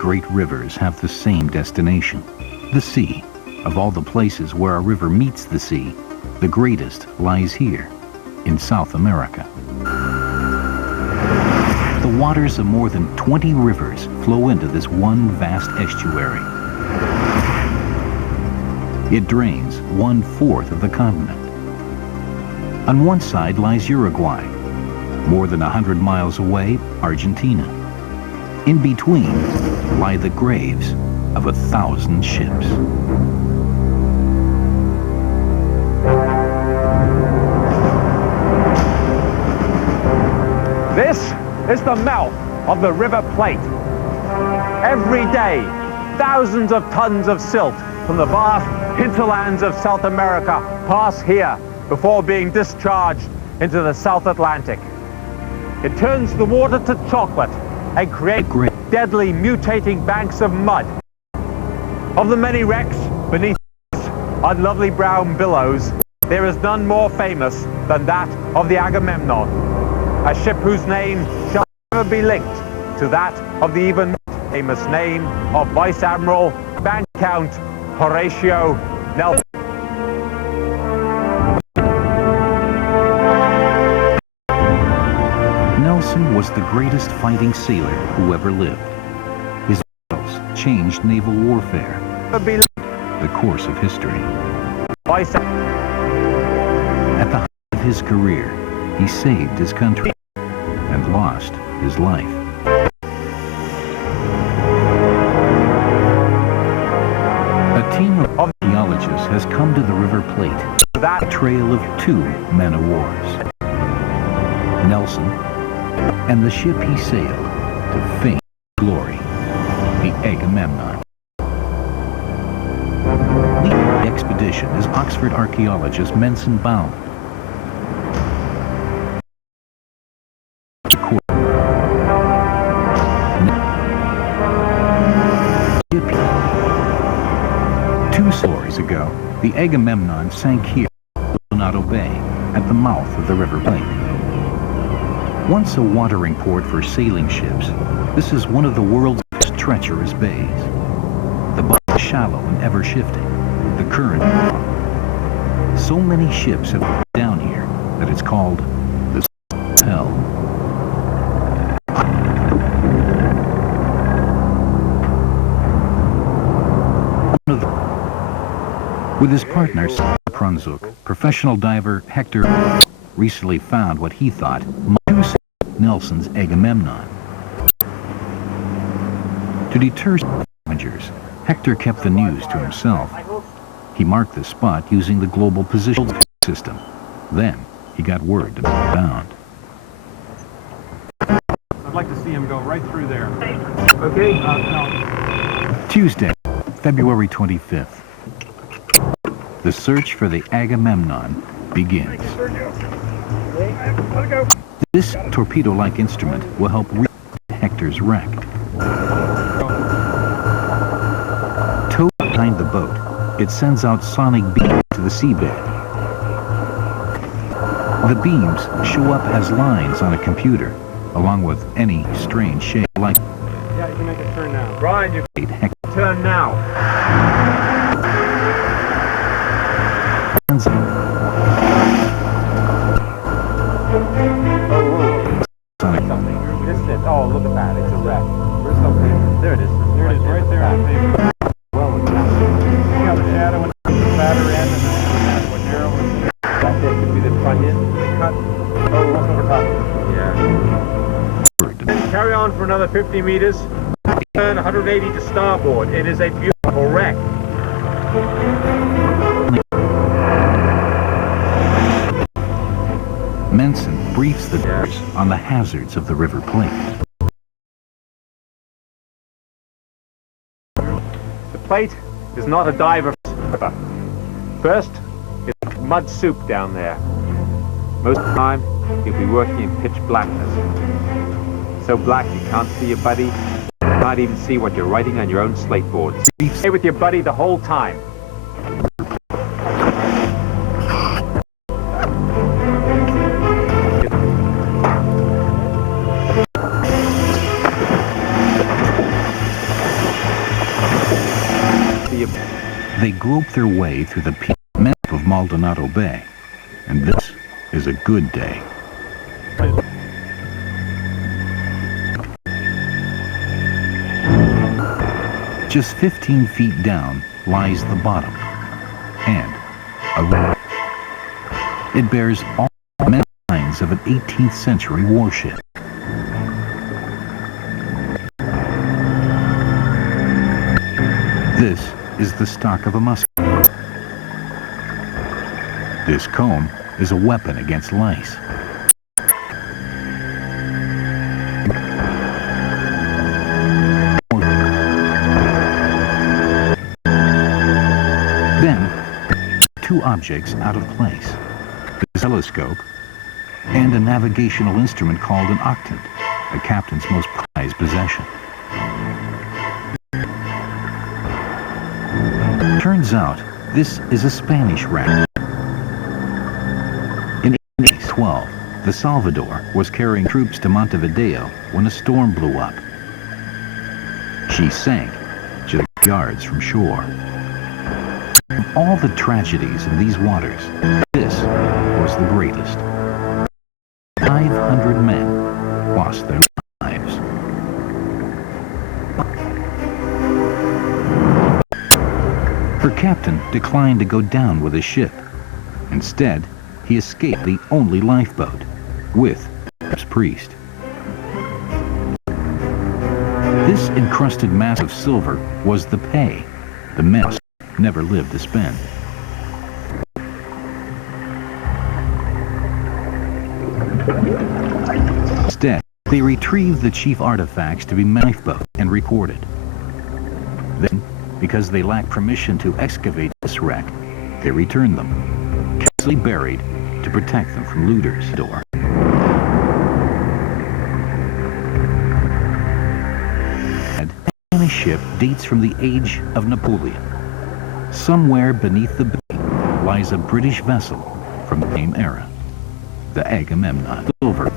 great rivers have the same destination, the sea. Of all the places where a river meets the sea, the greatest lies here, in South America. The waters of more than 20 rivers flow into this one vast estuary. It drains 1/4 of the continent. On one side lies Uruguay. More than 100 miles away, Argentina. In between lie the graves of 1,000 ships. This is the mouth of the River Plate. Every day, thousands of tons of silt from the vast hinterlands of South America pass here before being discharged into the South Atlantic. It turns the water to chocolate and creates deadly mutating banks of mud. Of the many wrecks beneath these unlovely brown billows, there is none more famous than that of the Agamemnon, a ship whose name shall never be linked to that of the even more famous name of Vice Admiral Bank Count Horatio Nelson. Nelson was the greatest fighting sailor who ever lived. His battles changed naval warfare, the course of history. At the height of his career, he saved his country and lost his life. A team of archaeologists has come to the River Plate, a trail of 2 men-of-wars. Nelson and the ship he sailed to fame and glory, the Agamemnon. The expedition is Oxford archaeologist Menson Bound. Two stories ago, the Agamemnon sank here in Leonardo Bay at the mouth of the River Plate. Once a watering port for sailing ships, this is one of the world's most treacherous bays. The bottom is shallow and ever-shifting, the current strong. So many ships have gone down here that it's called the Hell. With his partner, Prunzuk, professional diver Hector recently found what he thought might be Nelson's Agamemnon. To deter scavengers, Hector kept the news to himself. He marked the spot using the global positioning system. Then he got word to be bound. I'd like to see him go right through there. Okay? No. Tuesday, February 25th. The search for the Agamemnon begins. This torpedo-like instrument will help read Hector's wreck. Towed behind the boat, it sends out sonic beams to the seabed. The beams show up as lines on a computer, along with any strange shape like... Yeah, you can make a turn now. Brian, you can turn now. Oh, look at that. It's a wreck. Where's something? There it is. There it is, right there. Well, you got the shadow and the fatter end and then what narrow is there. That there could be the front end. Cut. Oh, what's over top? Yeah. Carry on for another 50 meters. Turn 180 to starboard. It is a beautiful wreck. Menson briefs the divers on the hazards of the River Plate. The Plate is not a diver river. First, it's mud soup down there. Most of the time, you'll be working in pitch blackness. So black you can't see your buddy, you can't even see what you're writing on your own slate board. Stay with your buddy the whole time. grope their way through the map of Maldonado Bay, and this is a good day. Just 15 feet down lies the bottom, and it bears all signs of an 18th century warship. This is the stock of a musket. This comb is a weapon against lice. Then, two objects out of place: the telescope and a navigational instrument called an octant, the captain's most prized possession. Turns out, this is a Spanish wreck. In 1812, the Salvador was carrying troops to Montevideo when a storm blew up. She sank just yards from shore. Of all the tragedies in these waters, this was the greatest. 500 men lost their lives. Her captain declined to go down with his ship. Instead, he escaped the only lifeboat with his priest. This encrusted mass of silver was the pay the men never lived to spend. Instead, they retrieved the chief artifacts to be lifeboat and reported. Then, because they lacked permission to excavate this wreck, they returned them, carefully buried to protect them from looters. The Spanish ship dates from the age of Napoleon. Somewhere beneath the bay lies a British vessel from the same era, the Agamemnon. Silver.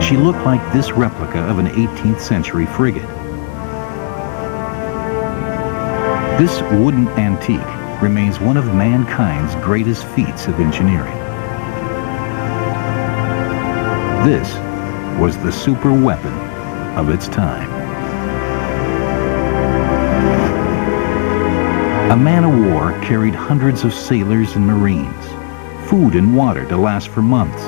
She looked like this replica of an 18th century frigate. This wooden antique remains one of mankind's greatest feats of engineering. This was the super weapon of its time. A man-of-war carried hundreds of sailors and marines, food and water to last for months,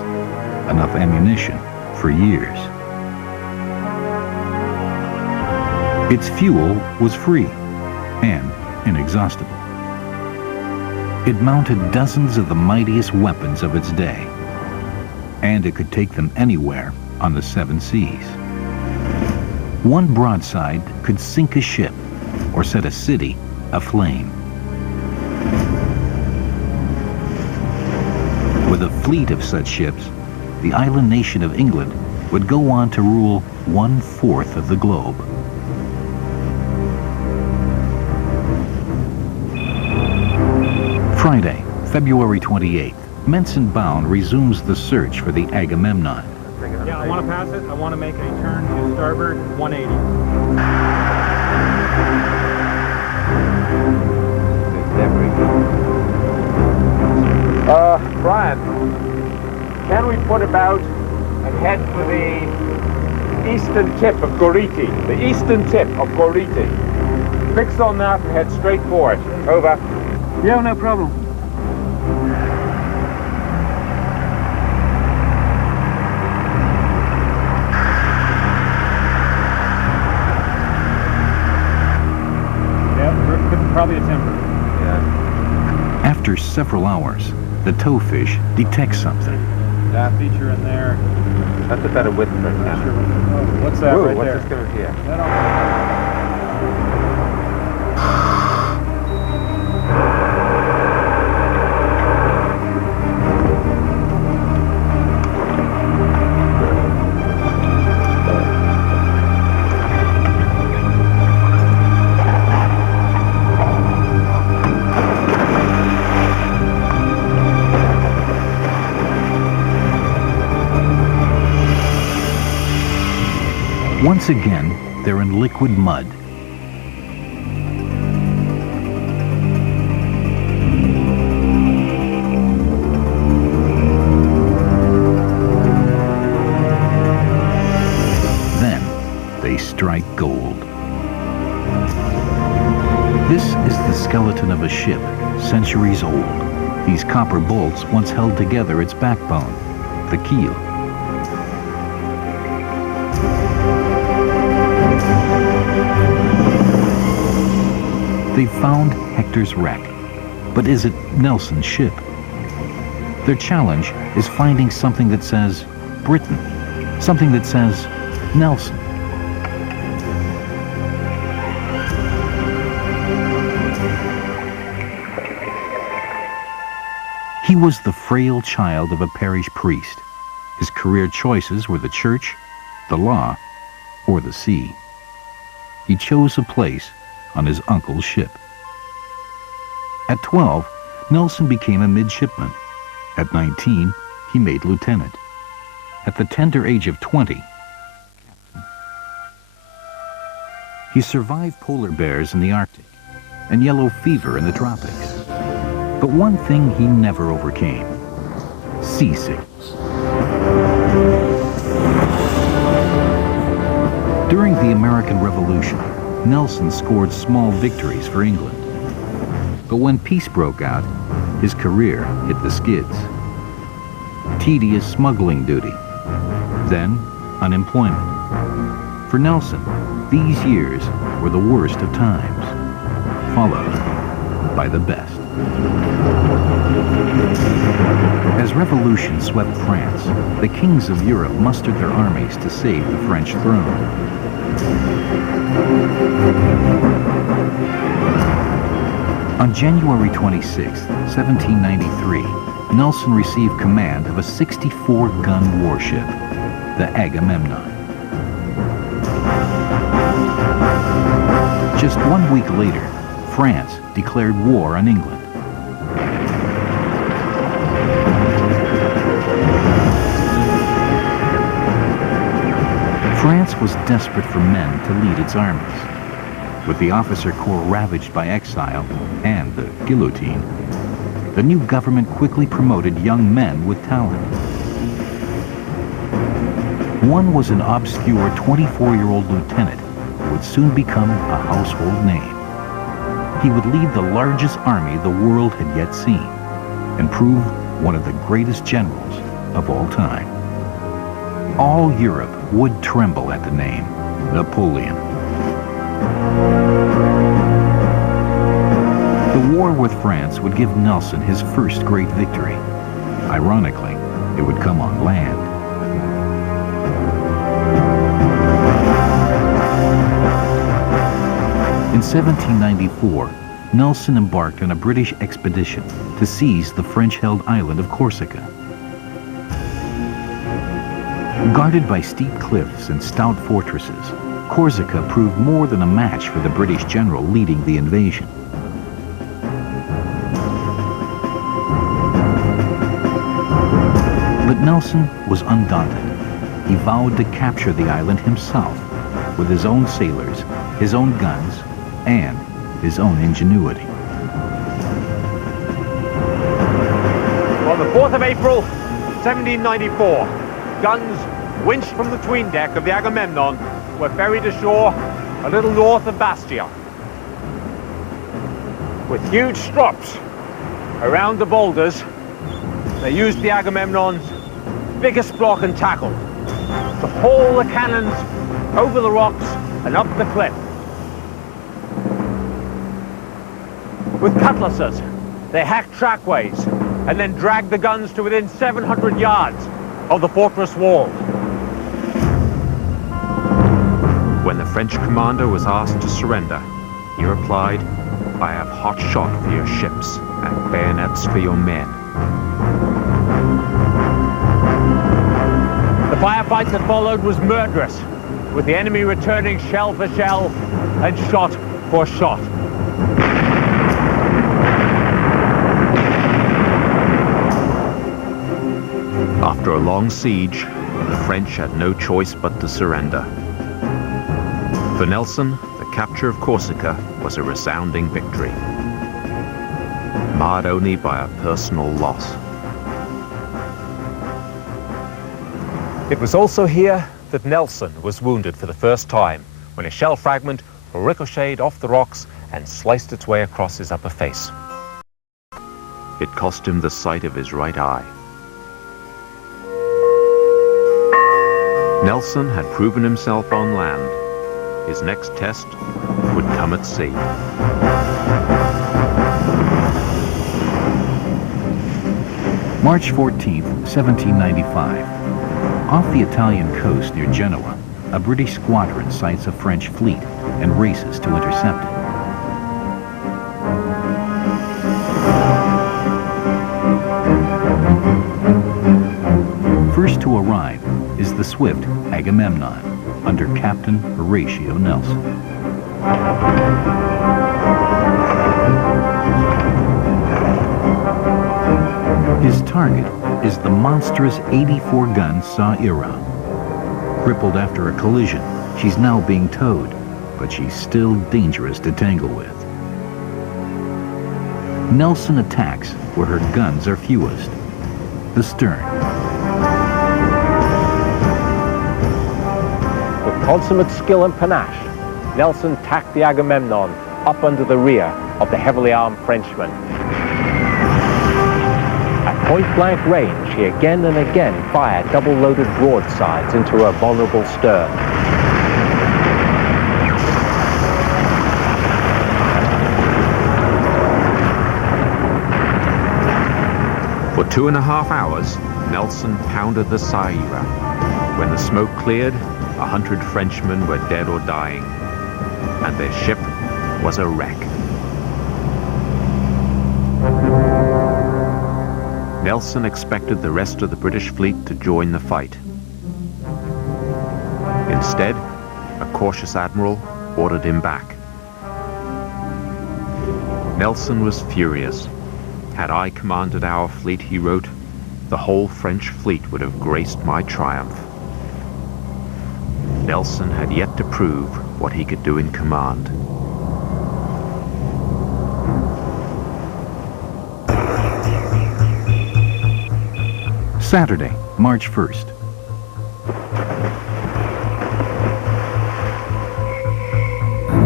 enough ammunition for years. Its fuel was free and inexhaustible. It mounted dozens of the mightiest weapons of its day, and it could take them anywhere on the 7 seas. One broadside could sink a ship or set a city aflame. With a fleet of such ships, the island nation of England would go on to rule 1/4 of the globe. Friday, February 28th, Menson Bound resumes the search for the Agamemnon. Yeah, I want to pass it. I want to make a turn to starboard 180. Brian, can we put about and head for the eastern tip of Goriti? The eastern tip of Goriti. Fix on that and head straight for it. Over. Yeah, no problem. Yeah, probably a timber. Yeah. After several hours, the towfish detects something. That feature in there. That's a better width right now. Sure. Oh, what's that right What's there? this going to here? Once again, they're in liquid mud, of a ship, centuries old. These copper bolts once held together its backbone, the keel. They've found Hector's wreck, but is it Nelson's ship? Their challenge is finding something that says Britain, something that says Nelson. He was the frail child of a parish priest. His career choices were the church, the law, or the sea. He chose a place on his uncle's ship. At 12, Nelson became a midshipman. At 19, he made lieutenant. At the tender age of 20, he survived polar bears in the Arctic and yellow fever in the tropics. But one thing he never overcame: seasickness. During the American Revolution, Nelson scored small victories for England. But when peace broke out, his career hit the skids. Tedious smuggling duty, then unemployment. For Nelson, these years were the worst of times, followed by the best. As revolution swept France, the kings of Europe mustered their armies to save the French throne. On January 26, 1793, Nelson received command of a 64-gun warship, the Agamemnon. Just 1 week later, France declared war on England. France was desperate for men to lead its armies. With the officer corps ravaged by exile and the guillotine, the new government quickly promoted young men with talent. One was an obscure 24-year-old lieutenant who would soon become a household name. He would lead the largest army the world had yet seen and prove one of the greatest generals of all time. All Europe would tremble at the name Napoleon. The war with France would give Nelson his first great victory. Ironically, it would come on land. In 1794, Nelson embarked on a British expedition to seize the French-held island of Corsica. Guarded by steep cliffs and stout fortresses, Corsica proved more than a match for the British general leading the invasion. But Nelson was undaunted. He vowed to capture the island himself, with his own sailors, his own guns, and his own ingenuity. On the 4th of April, 1794, guns winched from the 'tween deck of the Agamemnon were ferried ashore a little north of Bastia. With huge strops around the boulders, they used the Agamemnon's biggest block and tackle to haul the cannons over the rocks and up the cliff. With cutlasses, they hacked trackways and then dragged the guns to within 700 yards of the fortress walls. When the French commander was asked to surrender, he replied, "I have hot shot for your ships and bayonets for your men." The firefight that followed was murderous, with the enemy returning shell for shell and shot for shot. After a long siege, the French had no choice but to surrender. For Nelson, the capture of Corsica was a resounding victory, marred only by a personal loss. It was also here that Nelson was wounded for the first time, when a shell fragment ricocheted off the rocks and sliced its way across his upper face. It cost him the sight of his right eye. Nelson had proven himself on land. His next test would come at sea. March 14th, 1795. Off the Italian coast near Genoa, a British squadron sights a French fleet and races to intercept it. First to arrive is the swift Agamemnon, under Captain Horatio Nelson. His target is the monstrous 84-gun Saira. Crippled after a collision, she's now being towed, but she's still dangerous to tangle with. Nelson attacks where her guns are fewest, the stern. With consummate skill and panache, Nelson tacked the Agamemnon up under the rear of the heavily armed Frenchman. At point-blank range, he again and again fired double-loaded broadsides into her vulnerable stern. For 2.5 hours, Nelson pounded the Saira. When the smoke cleared, 100 Frenchmen were dead or dying, and their ship was a wreck. Nelson expected the rest of the British fleet to join the fight. Instead, a cautious admiral ordered him back. Nelson was furious. Had I commanded our fleet, he wrote, the whole French fleet would have graced my triumph. Nelson had yet to prove what he could do in command. Saturday, March 1st.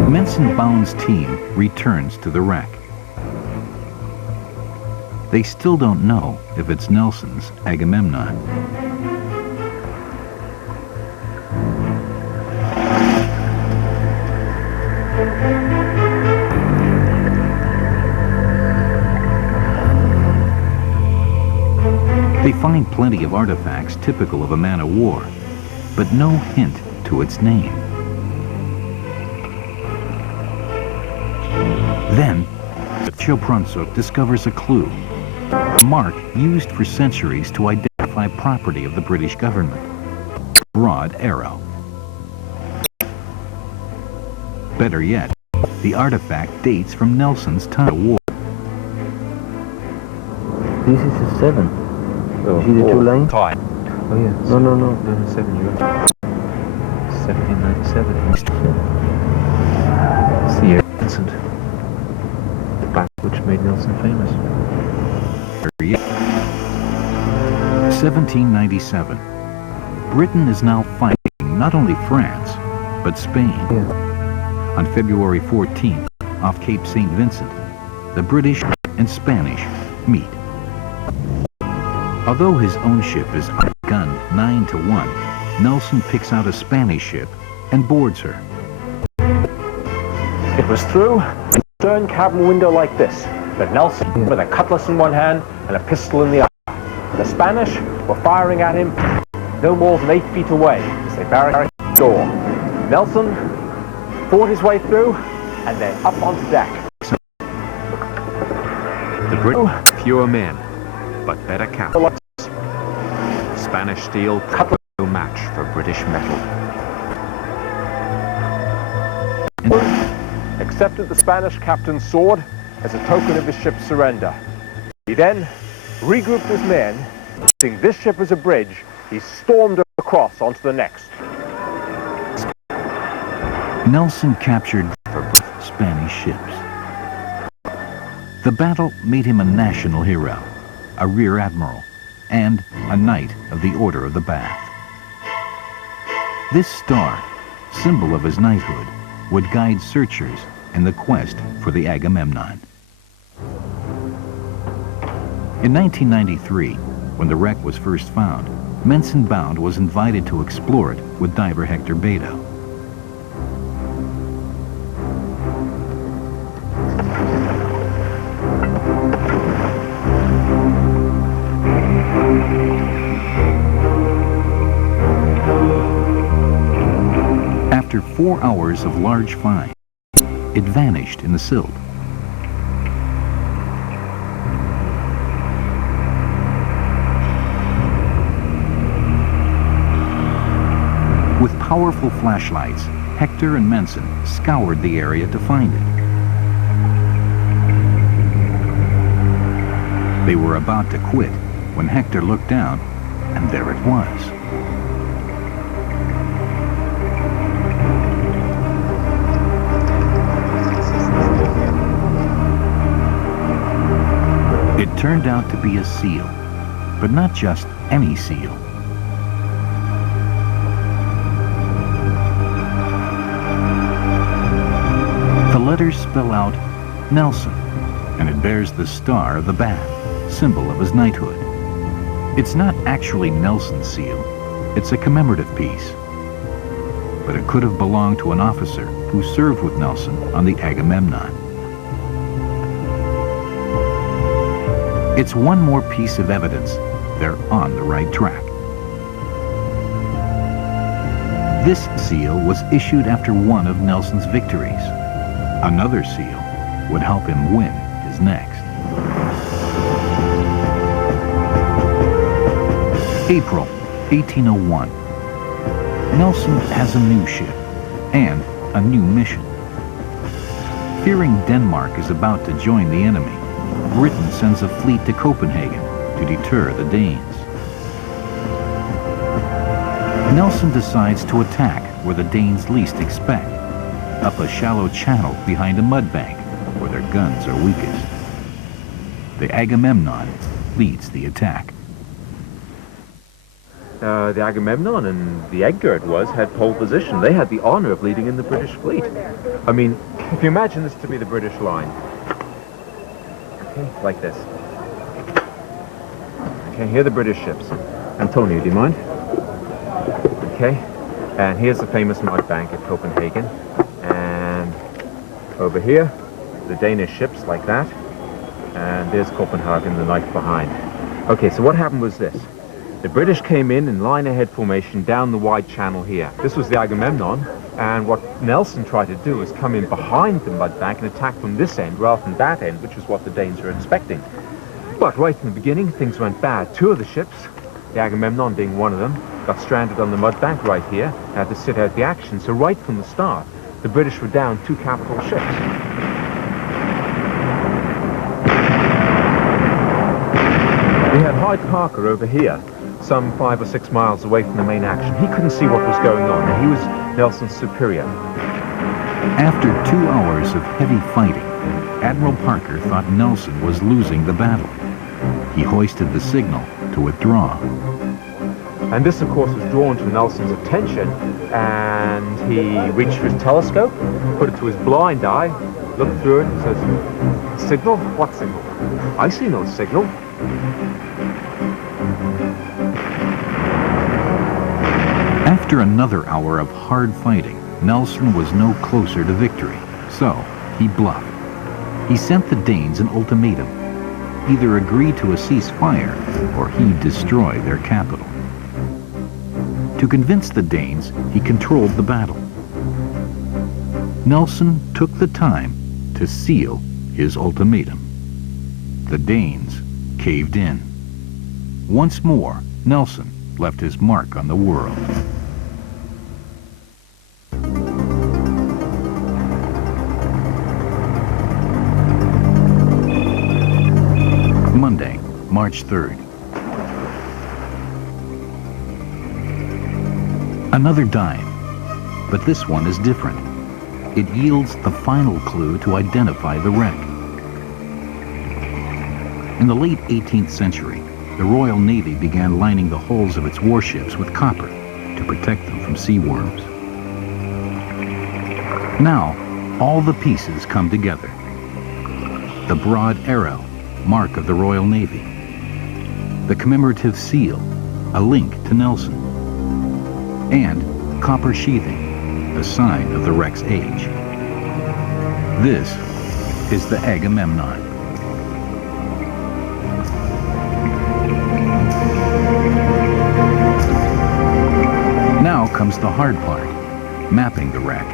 Mensenbaum's team returns to the wreck. They still don't know if it's Nelson's Agamemnon. They find plenty of artifacts typical of a man of war, but no hint to its name. Then, Choprunsuk discovers a clue, a mark used for centuries to identify property of the British government, a broad arrow. Better yet, the artifact dates from Nelson's time of war. This is a 7. See the two lines? Time. Oh yeah. No, no, no. No, 7, you're right. 1797. It's the year of Vincent. The battle which made Nelson famous. 1797. Britain is now fighting not only France, but Spain. Yeah. On February 14th, off Cape St. Vincent, the British and Spanish meet. Although his own ship is outgunned 9-1, Nelson picks out a Spanish ship and boards her. It was through a stern cabin window like this that Nelson, with a cutlass in one hand and a pistol in the other. The Spanish were firing at him no more than 8 feet away as they barricaded the door. Nelson fought his way through and then up onto deck. The British, fewer men, but better captains. Spanish steel cut no match for British metal. Accepted the Spanish captain's sword as a token of his ship's surrender. He then regrouped his men. Using this ship as a bridge, he stormed across onto the next. Nelson captured both Spanish ships. The battle made him a national hero, a rear admiral, and a Knight of the Order of the Bath. This star, symbol of his knighthood, would guide searchers in the quest for the Agamemnon. In 1993, when the wreck was first found, Mensenbound was invited to explore it with diver Hector Beto. After 4 hours of large find, it vanished in the silt. With powerful flashlights, Hector and Mensen scoured the area to find it. They were about to quit when Hector looked down, and there it was. It turned out to be a seal, but not just any seal. The letters spell out Nelson, and it bears the star of the bat, symbol of his knighthood. It's not actually Nelson's seal, it's a commemorative piece. But it could have belonged to an officer who served with Nelson on the Agamemnon. It's one more piece of evidence they're on the right track. This seal was issued after one of Nelson's victories. Another seal would help him win his next. April 1801. Nelson has a new ship and a new mission. Fearing Denmark is about to join the enemy, Britain sends a fleet to Copenhagen to deter the Danes. Nelson decides to attack where the Danes least expect, up a shallow channel behind a mud bank where their guns are weakest. The Agamemnon leads the attack. The Agamemnon and the Edgar, it was, had pole position. They had the honor of leading in the British fleet. I mean, if you imagine this to be the British line. Okay, like this. Okay, here are the British ships. Antonio, do you mind? Okay, and here's the famous mud bank at Copenhagen. And over here, the Danish ships like that. And there's Copenhagen, the night behind. Okay, so what happened was this. The British came in line ahead formation down the wide channel here. This was the Agamemnon, and what Nelson tried to do is come in behind the mud bank and attack from this end rather than that end, which is what the Danes were expecting. But right from the beginning, things went bad. Two of the ships, the Agamemnon being one of them, got stranded on the mud bank right here, had to sit out the action. So right from the start, the British were down 2 capital ships. We had Hyde Parker over here, some 5 or 6 miles away from the main action. He couldn't see what was going on, and he was Nelson's superior. After 2 hours of heavy fighting, Admiral Parker thought Nelson was losing the battle. He hoisted the signal to withdraw. And this, of course, was drawn to Nelson's attention, and he reached for his telescope, put it to his blind eye, looked through it, and says, "Signal? What signal? I see no signal." After another hour of hard fighting, Nelson was no closer to victory, so he bluffed. He sent the Danes an ultimatum: either agree to a ceasefire or he'd destroy their capital. To convince the Danes, he controlled the battle. Nelson took the time to seal his ultimatum. The Danes caved in. Once more, Nelson left his mark on the world. Monday, March 3rd. Another dive, but this one is different. It yields the final clue to identify the wreck. In the late 18th century, the Royal Navy began lining the hulls of its warships with copper to protect them from sea worms. Now, all the pieces come together. The broad arrow, mark of the Royal Navy. The commemorative seal, a link to Nelson. And copper sheathing, a sign of the wreck's age. This is the Agamemnon. Now comes the hard part, mapping the wreck.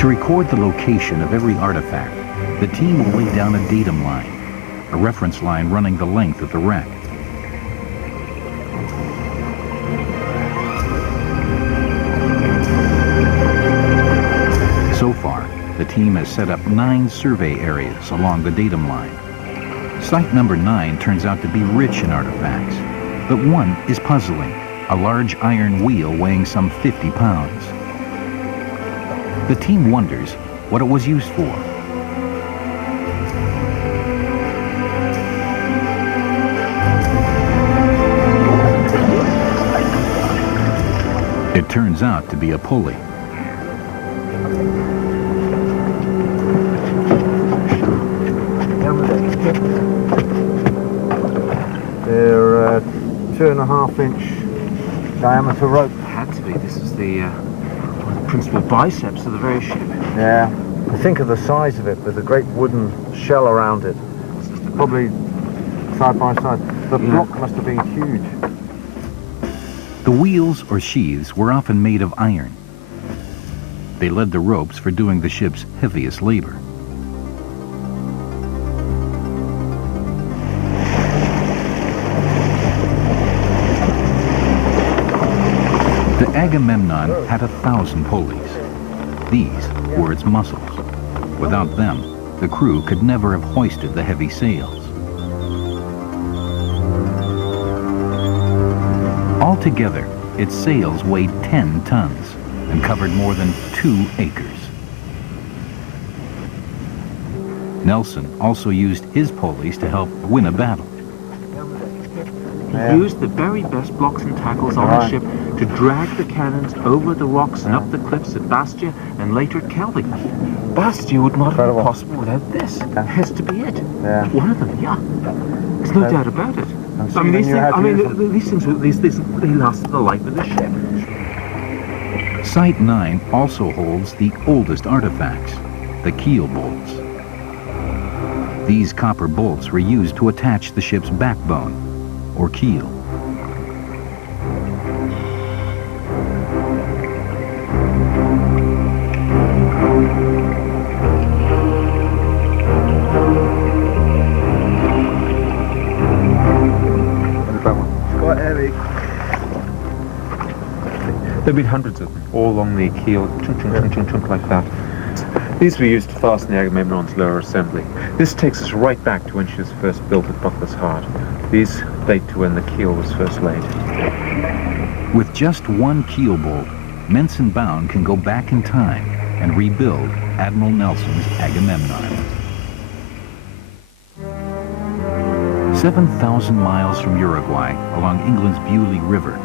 To record the location of every artifact, the team will lay down a datum line, a reference line running the length of the wreck. So far, the team has set up 9 survey areas along the datum line. Site number 9 turns out to be rich in artifacts, but one is puzzling, a large iron wheel weighing some 50 pounds. The team wonders what it was used for. It turns out to be a pulley. They're 2.5-inch diameter rope. Had to be. This is the principal biceps of the very ship. Yeah. Think of the size of it with a great wooden shell around it. Probably side by side. The block must have been huge. The wheels or sheaths were often made of iron. They led the ropes for doing the ship's heaviest labor. The Agamemnon had 1,000 pulleys. These were its muscles. Without them, the crew could never have hoisted the heavy sails. Altogether, its sails weighed 10 tons and covered more than 2 acres. Nelson also used his pulleys to help win a battle. He used the very best blocks and tackles on the ship to drag the cannons over the rocks and up the cliffs at Bastia and later at Kelvin. Bastia would not have been possible without this. It has to be it. Yeah. One of them, yeah. There's no doubt about it. So these things, they lasted the life of the ship. Site 9 also holds the oldest artifacts, the keel bolts. These copper bolts were used to attach the ship's backbone, or keel. Quite heavy. There've been hundreds of them, all along the keel, chunk, chunk, chunk, chunk, chunk, like that. These were used to fasten the Agamemnon's lower assembly. This takes us right back to when she was first built at Buckler's Heart. These date to when the keel was first laid. With just one keel bolt, Menson Bound can go back in time and rebuild Admiral Nelson's Agamemnon. 7,000 miles from Uruguay, along England's Beaulieu River,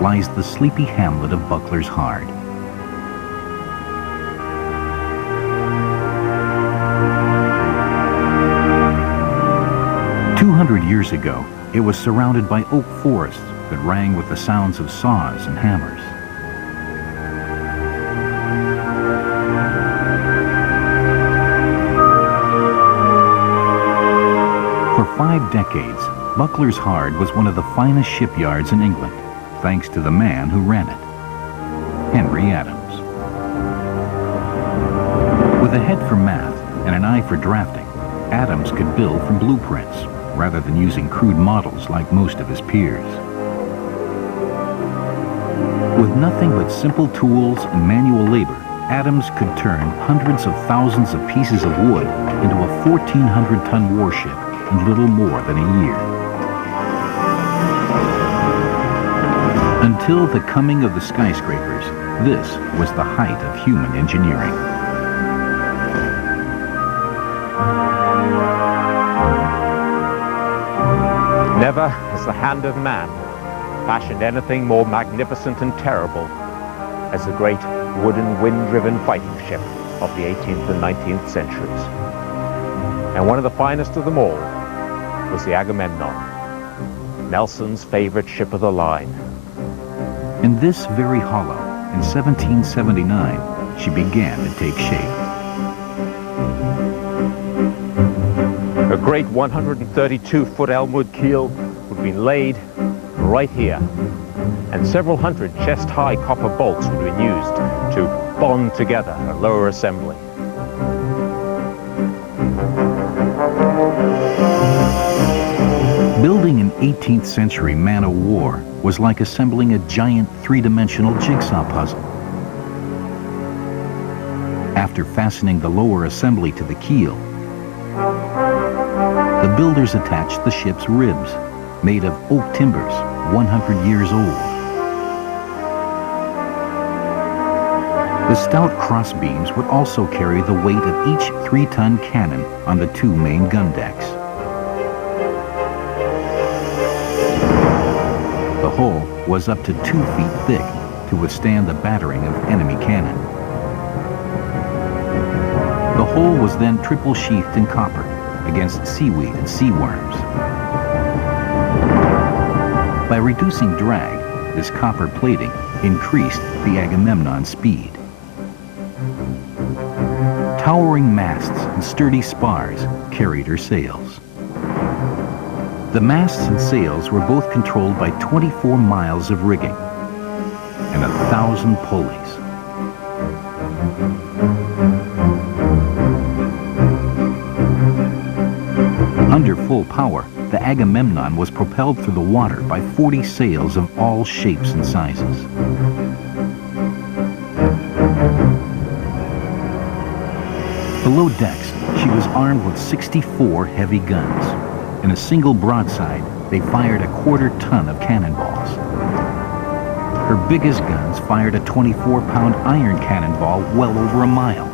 lies the sleepy hamlet of Buckler's Heart. Years ago, it was surrounded by oak forests that rang with the sounds of saws and hammers. For 5 decades, Buckler's Heart was one of the finest shipyards in England, thanks to the man who ran it, Henry Adams. With a head for math and an eye for drafting, Adams could build from blueprints rather than using crude models like most of his peers. With nothing but simple tools and manual labor, Adams could turn hundreds of thousands of pieces of wood into a 1,400-ton warship in little more than a year. Until the coming of the skyscrapers, this was the height of human engineering. Never has the hand of man fashioned anything more magnificent and terrible as the great wooden wind-driven fighting ship of the 18th and 19th centuries. And one of the finest of them all was the Agamemnon, Nelson's favorite ship of the line. In this very hollow, in 1779, she began to take shape. A great 132-foot Elmwood keel would be laid right here, and several hundred chest-high copper bolts would have been used to bond together a lower assembly. Building an 18th century man-o-war was like assembling a giant three-dimensional jigsaw puzzle. After fastening the lower assembly to the keel, the builders attached the ship's ribs, made of oak timbers, 100 years old. The stout crossbeams would also carry the weight of each 3-ton cannon on the 2 main gun decks. The hull was up to 2 feet thick to withstand the battering of enemy cannon. The hull was then triple sheathed in copper against seaweed and sea worms. By reducing drag, this copper plating increased the Agamemnon's speed. Towering masts and sturdy spars carried her sails. The masts and sails were both controlled by 24 miles of rigging and 1,000 pulleys. Under full power, the Agamemnon was propelled through the water by 40 sails of all shapes and sizes. Below decks, she was armed with 64 heavy guns. In a single broadside, they fired a 1/4 ton of cannonballs. Her biggest guns fired a 24-pound iron cannonball well over a mile.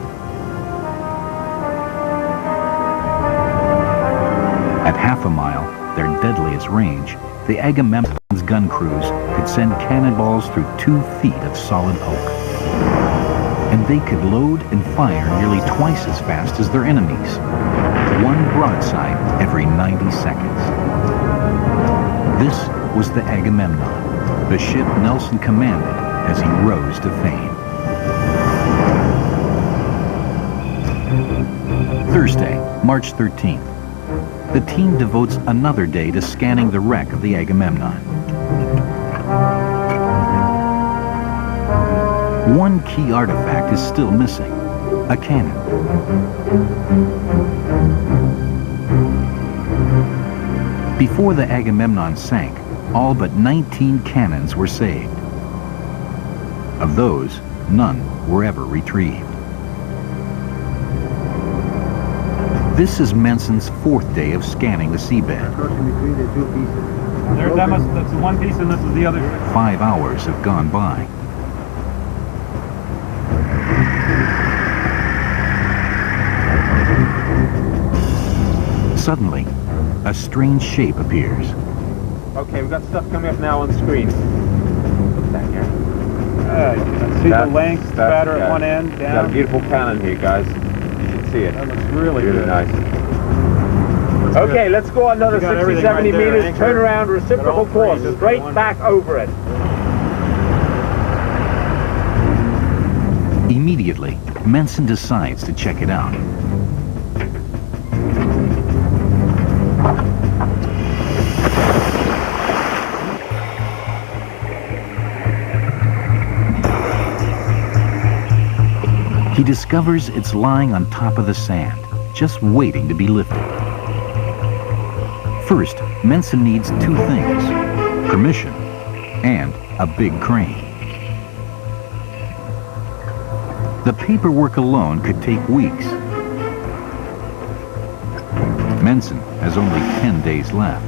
At half a mile, their deadliest range, the Agamemnon's gun crews could send cannonballs through 2 feet of solid oak. And they could load and fire nearly twice as fast as their enemies. 1 broadside every 90 seconds. This was the Agamemnon, the ship Nelson commanded as he rose to fame. Thursday, March 13th. The team devotes another day to scanning the wreck of the Agamemnon. One key artifact is still missing, a cannon. Before the Agamemnon sank, all but 19 cannons were saved. Of those, none were ever retrieved. This is Menson's 4th day of scanning the seabed. That's one piece and this is the other. 5 hours have gone by. Suddenly, a strange shape appears. Okay, we've got stuff coming up now on the screen. Look back here. You can see the length, spatter at one end, Got a down. beautiful cannon here, guys. You should see it. That looks really good. nice. Okay, let's go another You got 60, everything 70 right there, meters, anchor. turn around, reciprocal Got all three, course, just straight one. back over it. Immediately, Menson decides to check it out. He discovers it's lying on top of the sand, just waiting to be lifted. First, Menson needs 2 things: permission and a big crane. The paperwork alone could take weeks. Menson has only 10 days left.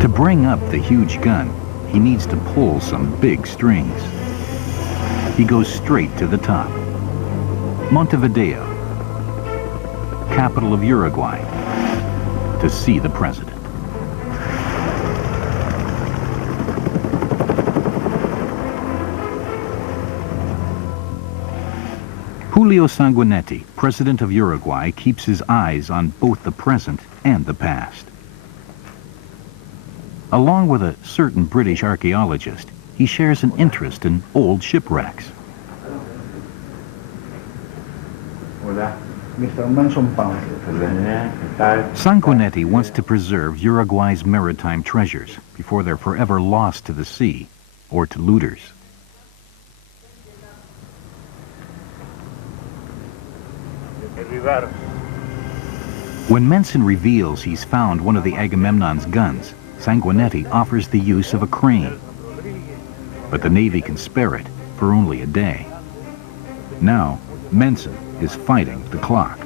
To bring up the huge gun, he needs to pull some big strings. He goes straight to the top. Montevideo, capital of Uruguay, to see the president. Julio Sanguinetti, president of Uruguay, keeps his eyes on both the present and the past. Along with a certain British archaeologist, he shares an interest in old shipwrecks. Sanguinetti wants to preserve Uruguay's maritime treasures before they're forever lost to the sea or to looters. When Menson reveals he's found one of the Agamemnon's guns, Sanguinetti offers the use of a crane. But the Navy can spare it for only a day. Now, Menson is fighting the clock.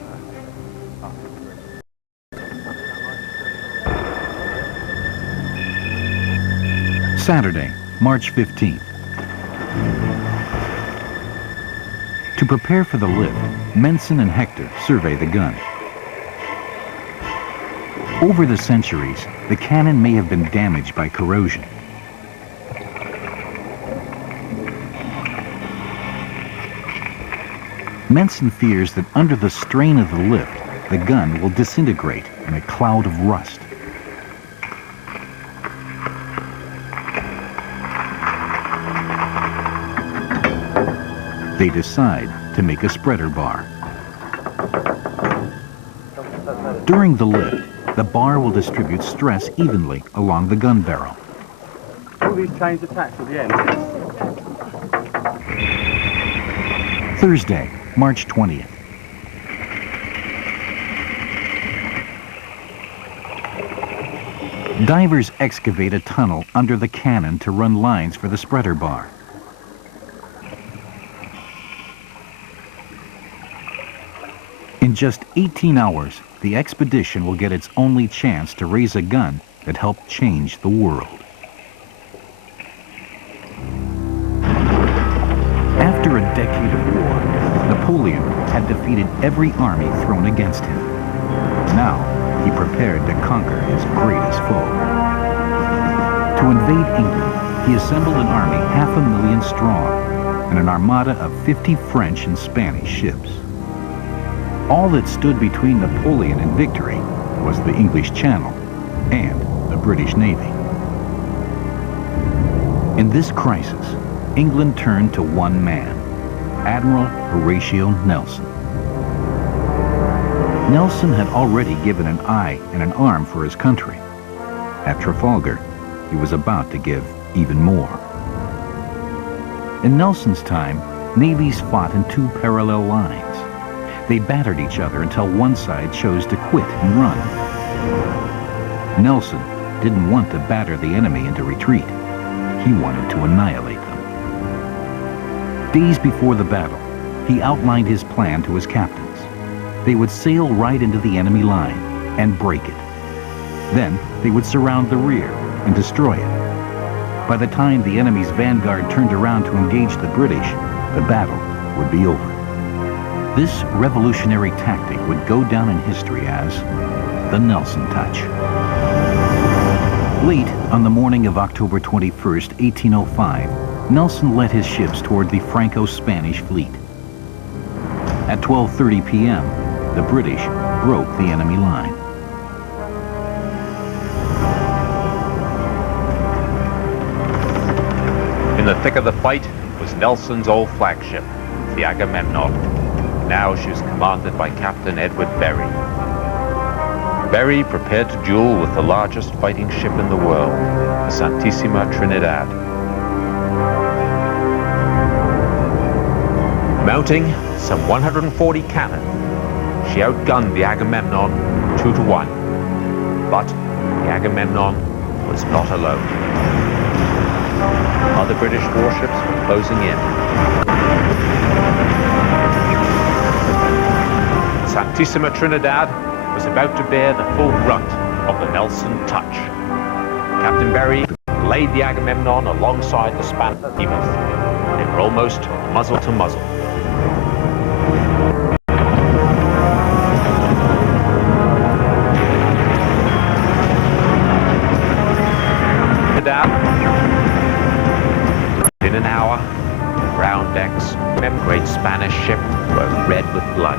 Saturday, March 15th. To prepare for the lift, Menson and Hector survey the gun. Over the centuries, the cannon may have been damaged by corrosion. Menson fears that under the strain of the lift, the gun will disintegrate in a cloud of rust. They decide to make a spreader bar. During the lift, the bar will distribute stress evenly along the gun barrel. All these chains attached at the end. Thursday, March 20th. Divers excavate a tunnel under the cannon to run lines for the spreader bar. In just 18 hours, the expedition will get its only chance to raise a gun that helped change the world. After a decade of war, Napoleon had defeated every army thrown against him. Now, he prepared to conquer his greatest foe. To invade England, he assembled an army 500,000 strong and an armada of 50 French and Spanish ships. All that stood between Napoleon and victory was the English Channel and the British Navy. In this crisis, England turned to one man, Admiral Horatio Nelson. Nelson had already given an eye and an arm for his country. At Trafalgar, he was about to give even more. In Nelson's time, navies fought in two parallel lines. They battered each other until one side chose to quit and run. Nelson didn't want to batter the enemy into retreat. He wanted to annihilate them. Days before the battle, he outlined his plan to his captains. They would sail right into the enemy line and break it. Then they would surround the rear and destroy it. By the time the enemy's vanguard turned around to engage the British, the battle would be over. This revolutionary tactic would go down in history as the Nelson Touch. Late on the morning of October 21st, 1805, Nelson led his ships toward the Franco-Spanish fleet. At 12:30 p.m., the British broke the enemy line. In the thick of the fight was Nelson's old flagship, the Agamemnon. Now she was commanded by Captain Edward Berry. Berry prepared to duel with the largest fighting ship in the world, the Santissima Trinidad. Mounting some 140 cannon, she outgunned the Agamemnon 2-1. But the Agamemnon was not alone. Other British warships were closing in. Santissima Trinidad was about to bear the full brunt of the Nelson Touch. Captain Berry laid the Agamemnon alongside the Spanish behemoth. They were almost muzzle to muzzle. In an hour, ground decks, great Spanish ship ship were red with blood.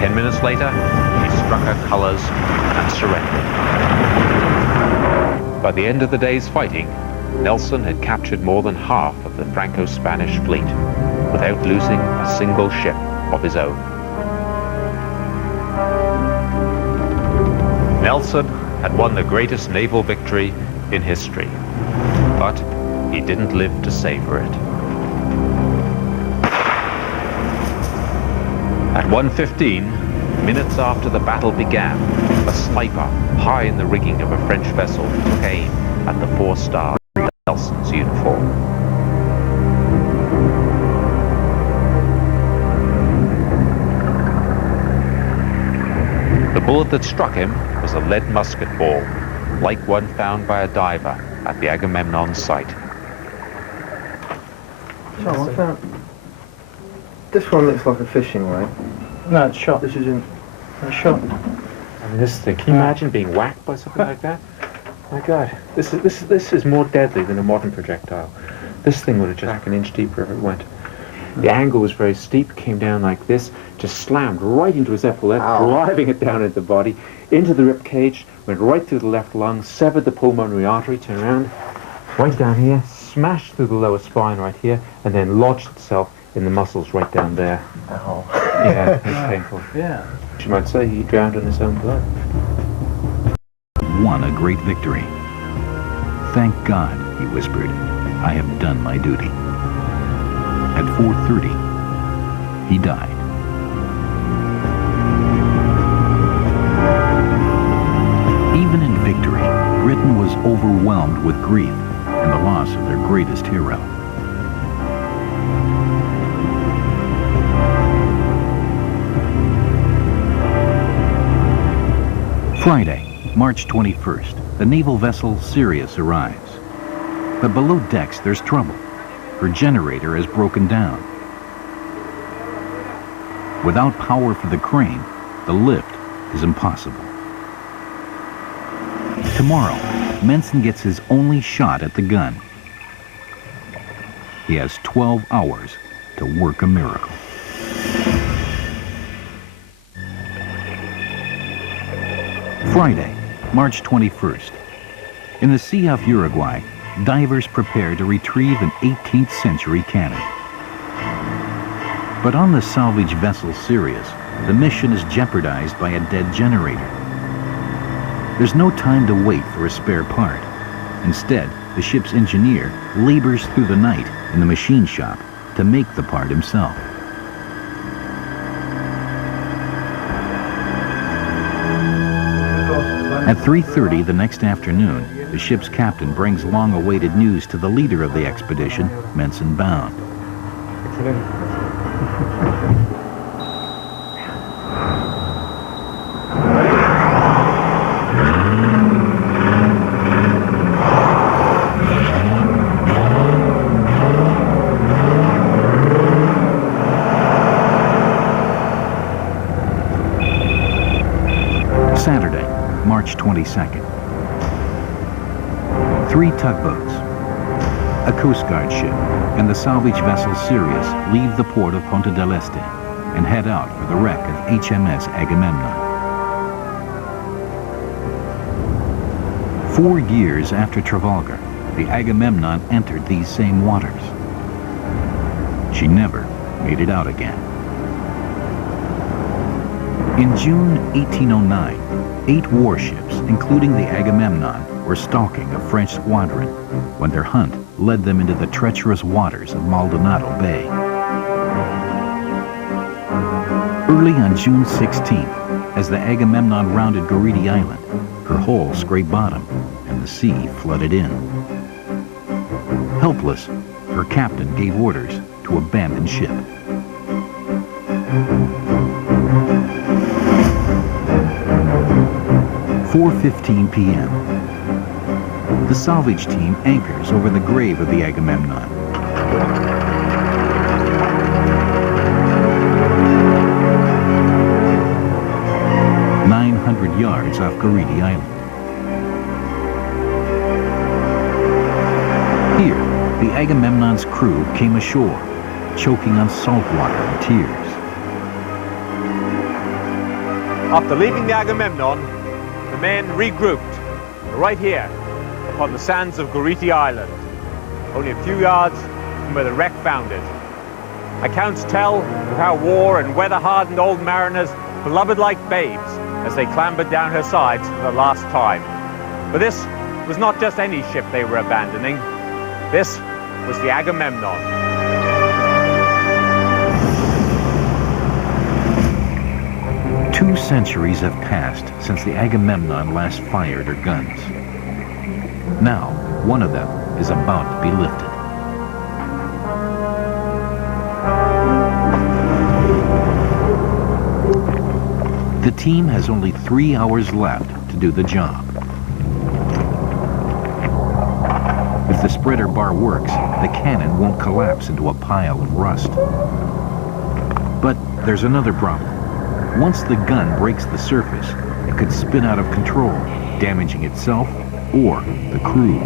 10 minutes later, she struck her colors and surrendered. By the end of the day's fighting, Nelson had captured more than half of the Franco-Spanish fleet without losing a single ship of his own. Nelson had won the greatest naval victory in history, but he didn't live to savor it. At 1:15, minutes after the battle began, a sniper high in the rigging of a French vessel took aim at the 4-star Nelson's uniform. The bullet that struck him was a lead musket ball, like one found by a diver at the Agamemnon site. So I found this one looks like a fishing line. No, it's shot. This isn't. It's shot. I mean, this thing, can you imagine being whacked by something like that? My God, this is more deadly than a modern projectile. This thing would have just an inch deep wherever it went. The angle was very steep, came down like this, just slammed right into his epaulette, driving it down into the body, into the rib cage, went right through the left lung, severed the pulmonary artery, turned around, right down here, smashed through the lower spine right here, and then lodged itself in the muscles right down there. Ow. Yeah, it's painful. Yeah. You might say he drowned in his own blood. Won a great victory. Thank God, he whispered, I have done my duty. At 4:30, he died. Even in victory, Britain was overwhelmed with grief and the loss of their greatest hero. Friday, March 21st, the naval vessel Sirius arrives. But below decks, there's trouble. Her generator has broken down. Without power for the crane, the lift is impossible. Tomorrow, Menson gets his only shot at the gun. He has 12 hours to work a miracle. Friday, March 21st. In the Sea off Uruguay, divers prepare to retrieve an 18th century cannon. But on the salvage vessel Sirius, the mission is jeopardized by a dead generator. There's no time to wait for a spare part. Instead, the ship's engineer labors through the night in the machine shop to make the part himself. At 3:30 the next afternoon, the ship's captain brings long-awaited news to the leader of the expedition, Menson Bound. Saturday, March 22nd. 3 tugboats, a Coast Guard ship, and the salvage vessel Sirius leave the port of Punta del Este and head out for the wreck of HMS Agamemnon. 4 years after Trafalgar, the Agamemnon entered these same waters. She never made it out again. In June 1809, 8 warships, including the Agamemnon, were stalking a French squadron when their hunt led them into the treacherous waters of Maldonado Bay. Early on June 16th, as the Agamemnon rounded Goriti Island, her hull scraped bottom and the sea flooded in. Helpless, her captain gave orders to abandon ship. 4:15 p.m. The salvage team anchors over the grave of the Agamemnon. Yards off Goriti Island. Here, the Agamemnon's crew came ashore, choking on salt water and tears. After leaving the Agamemnon, the men regrouped right here upon the sands of Goriti Island, only a few yards from where the wreck foundered. Accounts tell of how war and weather-hardened old mariners beloved like babes as they clambered down her sides for the last time. But this was not just any ship they were abandoning. This was the Agamemnon. 2 centuries have passed since the Agamemnon last fired her guns. Now, one of them is about to be lifted. The team has only 3 hours left to do the job. If the spreader bar works, the cannon won't collapse into a pile of rust. But there's another problem. Once the gun breaks the surface, it could spin out of control, damaging itself or the crew.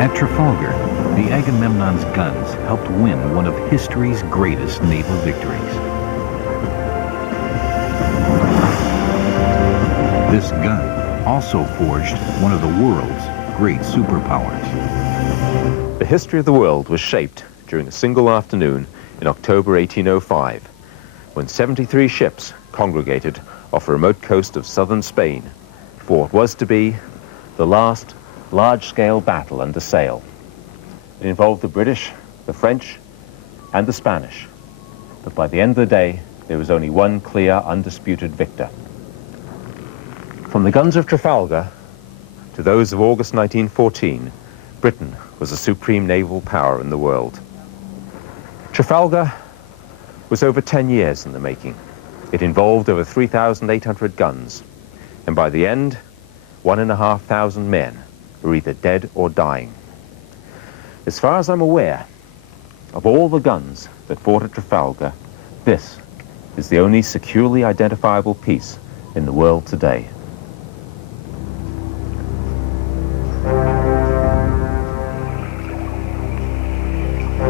At Trafalgar, the Agamemnon's guns helped win one of history's greatest naval victories. This gun also forged one of the world's great superpowers. The history of the world was shaped during a single afternoon in October 1805, when 73 ships congregated off the remote coast of southern Spain for what was to be the last large-scale battle under sail. It involved the British, the French, and the Spanish. But by the end of the day, there was only one clear, undisputed victor. From the guns of Trafalgar to those of August 1914, Britain was the supreme naval power in the world. Trafalgar was over 10 years in the making. It involved over 3,800 guns, and by the end, 1,500 men were either dead or dying. As far as I'm aware, of all the guns that fought at Trafalgar, this is the only securely identifiable piece in the world today.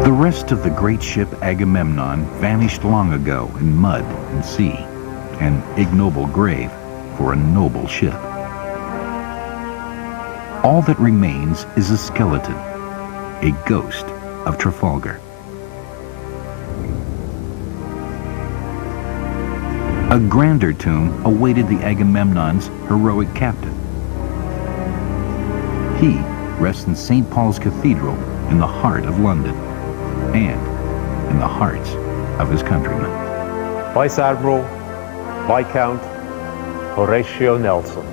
The rest of the great ship Agamemnon vanished long ago in mud and sea, an ignoble grave for a noble ship. All that remains is a skeleton, a ghost of Trafalgar. A grander tomb awaited the Agamemnon's heroic captain. He rests in St. Paul's Cathedral in the heart of London and in the hearts of his countrymen. Vice Admiral Viscount Horatio Nelson.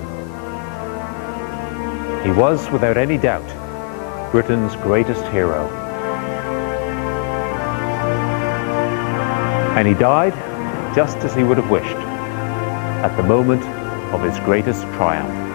He was, without any doubt, Britain's greatest hero. And he died just as he would have wished, at the moment of his greatest triumph.